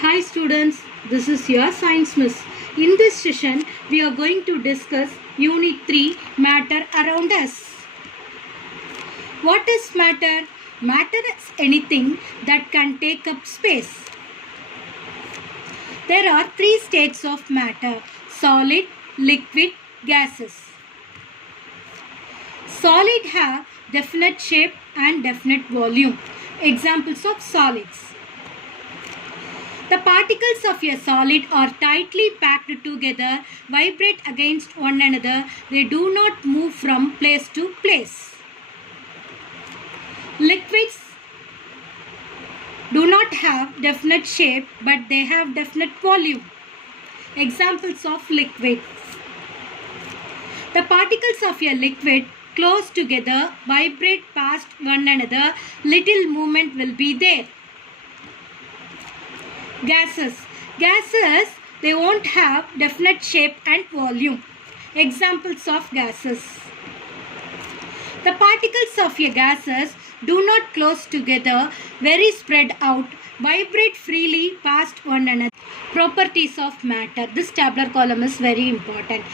Hi students, this is your science miss. In this session, we are going to discuss Unit 3, Matter Around Us. What is matter? Matter is anything that can take up space. There are three states of matter: solid, liquid, gases. Solid have definite shape and definite volume. Examples of solids. The particles of a solid are tightly packed together, vibrate against one another. They do not move from place to place. Liquids do not have definite shape, but they have definite volume. Examples of liquids. The particles of a liquid close together, vibrate past one another. Little movement will be there. Gases. Gases, they won't have definite shape and volume. Examples of gases. The particles of a gases do not close together, very spread out, vibrate freely past one another. Properties of matter. This tabular column is very important.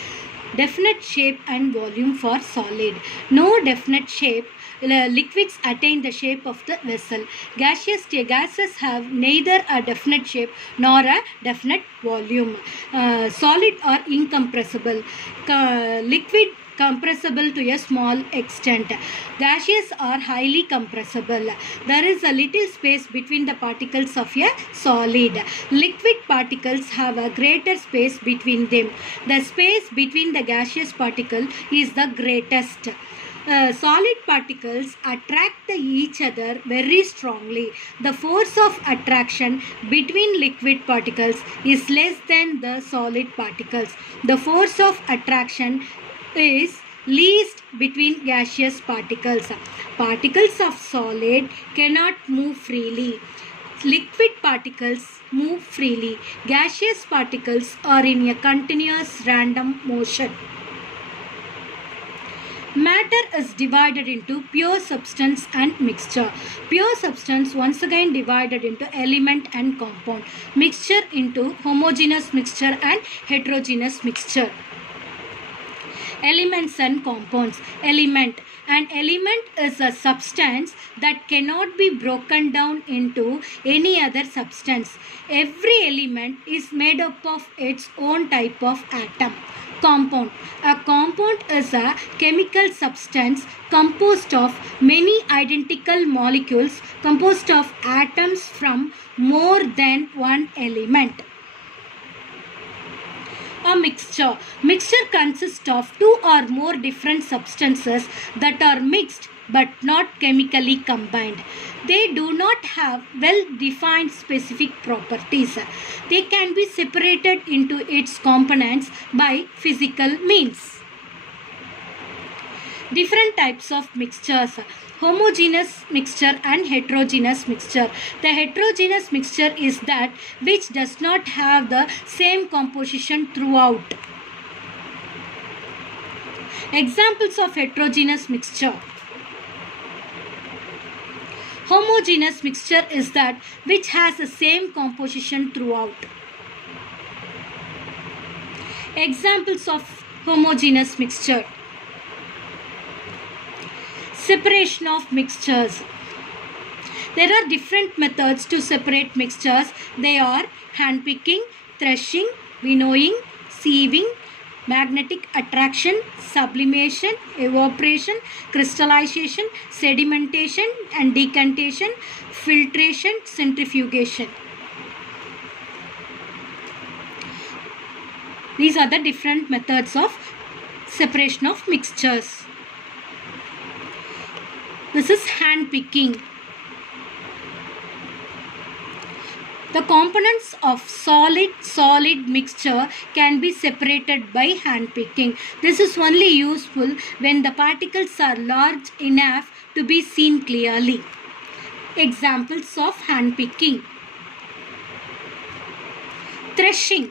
Definite shape and volume for solid. No definite shape. Liquids attain the shape of the vessel. Gases have neither a definite shape nor a definite volume. Solid or incompressible. Liquid compressible to a small extent. Gaseous are highly compressible. There is a little space between the particles of a solid. Liquid particles have a greater space between them. The space between the gaseous particle is the greatest. Solid particles attract each other very strongly. The force of attraction between liquid particles is less than the solid particles. The force of attraction is least between gaseous particles. Particles of solid cannot move freely. Liquid particles move freely. Gaseous particles are in a continuous random motion. Matter is divided into pure substance and mixture. Pure substance once again divided into element and compound. Mixture into homogeneous mixture and heterogeneous mixture. Elements and compounds. Element. An element is a substance that cannot be broken down into any other substance. Every element is made up of its own type of atom. Compound. A compound is a chemical substance composed of many identical molecules composed of atoms from more than one element. A mixture. Mixture consists of two or more different substances that are mixed but not chemically combined. They do not have well-defined specific properties. They can be separated into its components by physical means. Different types of mixtures. Homogeneous mixture and heterogeneous mixture. The heterogeneous mixture is that which does not have the same composition throughout. Examples of heterogeneous mixture. Homogeneous mixture is that which has the same composition throughout. Examples of homogeneous mixture. Separation of mixtures. There are different methods to separate mixtures. They are handpicking, threshing, winnowing, sieving, magnetic attraction, sublimation, evaporation, crystallization, sedimentation and decantation, filtration, centrifugation. These are the different methods of separation of mixtures. This is hand picking. The components of solid mixture can be separated by hand picking. This is only useful when the particles are large enough to be seen clearly. Examples of hand picking. Threshing.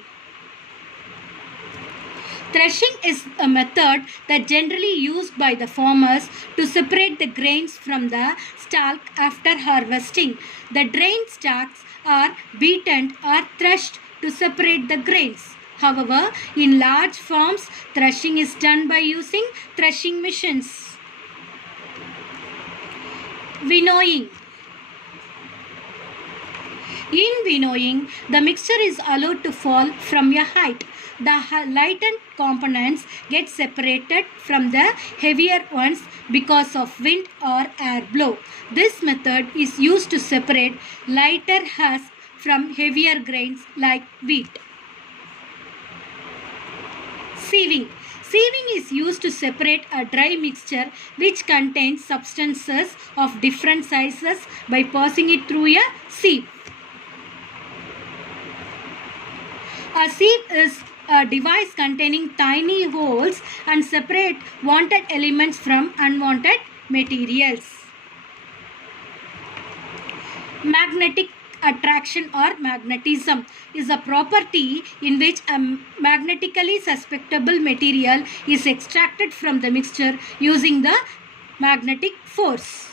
Threshing is a method that generally used by the farmers to separate the grains from the stalk after harvesting. The grain stalks are beaten or threshed to separate the grains. However, in large farms, threshing is done by using threshing machines. Winnowing. In winnowing, the mixture is allowed to fall from a height. The lightened components get separated from the heavier ones because of wind or air blow. This method is used to separate lighter husks from heavier grains like wheat. Sieving. Sieving is used to separate a dry mixture which contains substances of different sizes by passing it through a sieve. A sieve is a device containing tiny holes and separate wanted elements from unwanted materials. Magnetic attraction or magnetism is a property in which a magnetically susceptible material is extracted from the mixture using the magnetic force.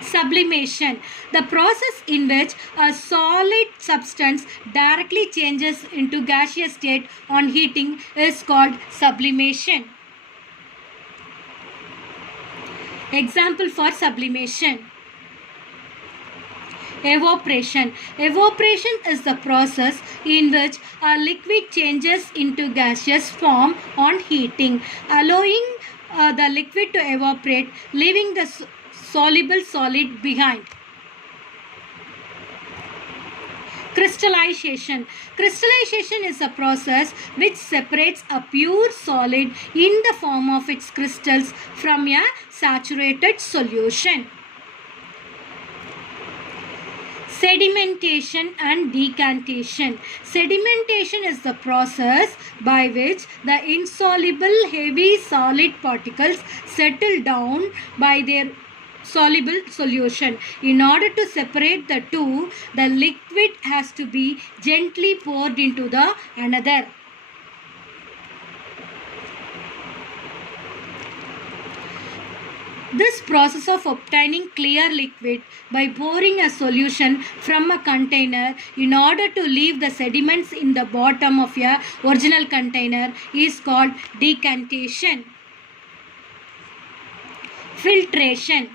Sublimation. The process in which a solid substance directly changes into gaseous state on heating is called sublimation. Example for sublimation. Evaporation. Evaporation is the process in which a liquid changes into gaseous form on heating, allowing the liquid to evaporate, leaving the soluble solid behind. Crystallization. Crystallization is a process which separates a pure solid in the form of its crystals from a saturated solution. Sedimentation and decantation. Sedimentation is the process by which the insoluble heavy solid particles settle down by their soluble solution. In order to separate the two, the liquid has to be gently poured into the another. This process of obtaining clear liquid by pouring a solution from a container in order to leave the sediments in the bottom of a original container is called decantation. Filtration.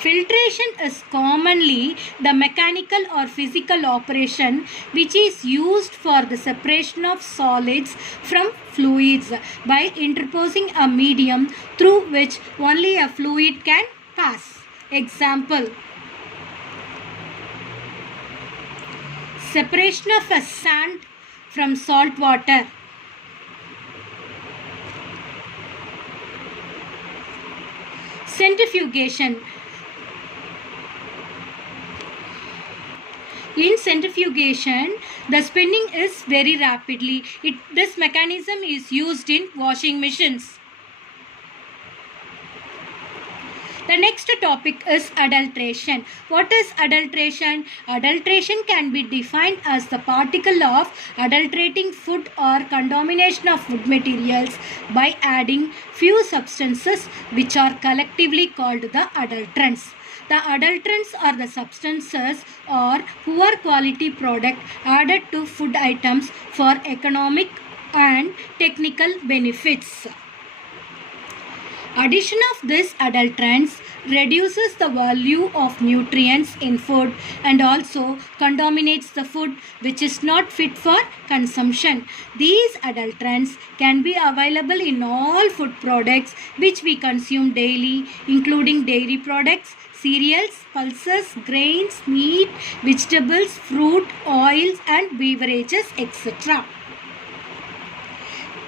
Filtration is commonly the mechanical or physical operation which is used for the separation of solids from fluids by interposing a medium through which only a fluid can pass. Example: separation of a sand from salt water. Centrifugation. In centrifugation, the spinning is very rapidly. This mechanism is used in washing machines. The next topic is adulteration. What is adulteration? Adulteration can be defined as the particle of adulterating food or contamination of food materials by adding few substances which are collectively called the adulterants. The adulterants are the substances or poor quality product added to food items for economic and technical benefits. Addition of these adulterants reduces the value of nutrients in food and also contaminates the food which is not fit for consumption. These adulterants can be available in all food products which we consume daily, including dairy products, cereals, pulses, grains, meat, vegetables, fruit, oils and beverages, etc.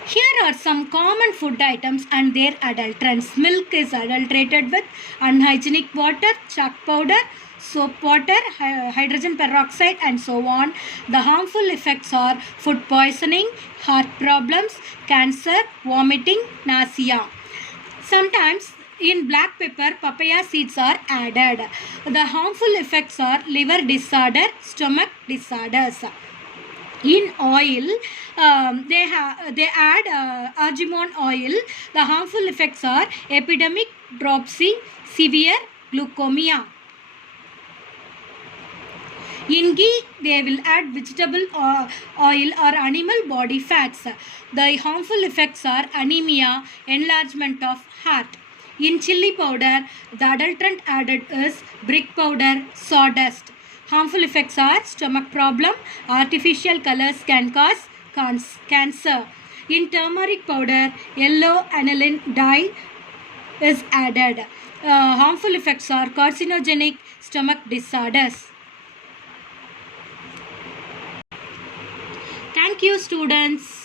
Here are some common food items and their adulterants. Milk is adulterated with unhygienic water, chalk powder, soap water, hydrogen peroxide and so on. The harmful effects are food poisoning, heart problems, cancer, vomiting, nausea. Sometimes In black pepper, papaya seeds are added. The harmful effects are liver disorder, stomach disorders. In oil, they add argemone oil. The harmful effects are epidemic dropsy, severe glucemia. In ghee, they will add vegetable oil or animal body fats. The harmful effects are anemia, enlargement of heart. In chili powder, the adulterant added is brick powder, sawdust. Harmful effects are stomach problem, artificial colors can cause cancer. In turmeric powder, yellow aniline dye is added. Harmful effects are carcinogenic, stomach disorders. Thank you, students.